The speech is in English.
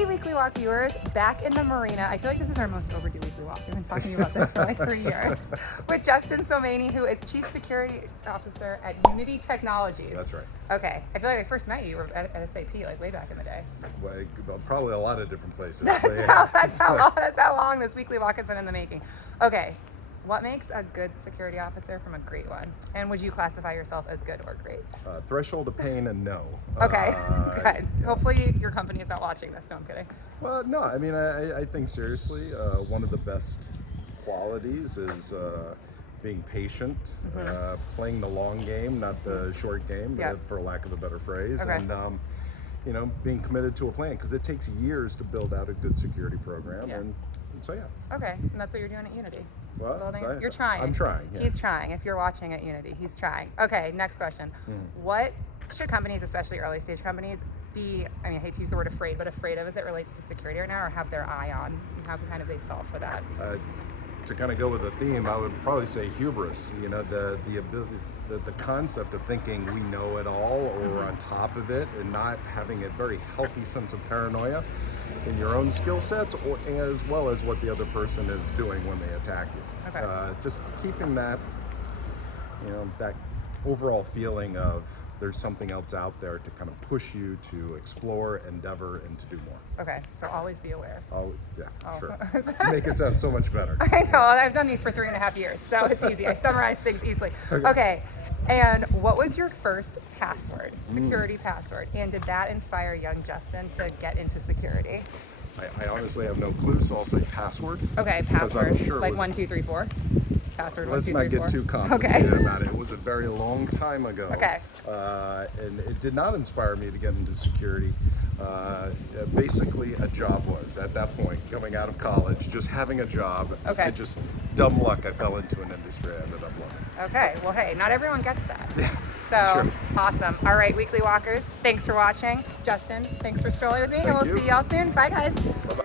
Hey, Weekly Walk viewers, back in the marina. I feel like this is our most overdue Weekly Walk. We've been talking about this for like 3 years. With Justin Somani, who is Chief Security Officer at Unity Technologies. That's right. Okay, I feel like I first met you, you were at SAP like way back in the day. Well, probably a lot of different places. That's how long this Weekly Walk has been in the making. Okay, what makes a good security officer from a great one? And would you classify yourself as good or great? Threshold of pain and no. Okay, good. Yeah. Hopefully your company is not watching this. No, I'm kidding. Well, no, I mean, I think seriously, one of the best qualities is being patient, playing the long game, not the short game, Yep. for lack of a better phrase. Okay. And, being committed to a plan, because it takes years to build out a good security program. Yeah. And so, yeah. Okay, and that's what you're doing at Unity. Well, You're trying. I'm trying. Yeah. He's trying. If you're watching at Unity, he's trying. Okay, next question. What should companies, especially early stage companies, be, I hate to use the word afraid, but afraid of as it relates to security right now, or have their eye on? And how can they solve for that? To kind of go with the theme, I would probably say hubris. The ability, the concept of thinking we know it all or we're on top of it, and not having a very healthy sense of paranoia in your own skill sets, or as well as what the other person is doing when they attack you. Okay. Just keeping that, that overall feeling of there's something else out there to kind of push you to explore, endeavor, and to do more. Okay, so always be aware. Oh, yeah, Oh. sure. Make it sound so much better. I know, I've done these for 3.5 years, so it's easy. I summarize things easily. Okay, and what was your first password, security password? And did that inspire young Justin to get into security? I honestly have no clue, so I'll say password. Okay, Because I'm password, sure it like was- 1, 2, 3, 4. Password 1, Let's 2, not 3, get 4. too complicated Okay. about it. It was a very long time ago. Okay. And it did not inspire me to get into security. Basically, a job was, at that point, coming out of college, just having a job. Okay. I just, dumb luck, I fell into an industry I ended up loving. Okay, well, hey, not everyone gets that. Yeah, So, sure. awesome. All right, Weekly Walkers, thanks for watching. Justin, thanks for strolling with me, and we'll you. see y'all soon. Bye, guys. Bye-bye.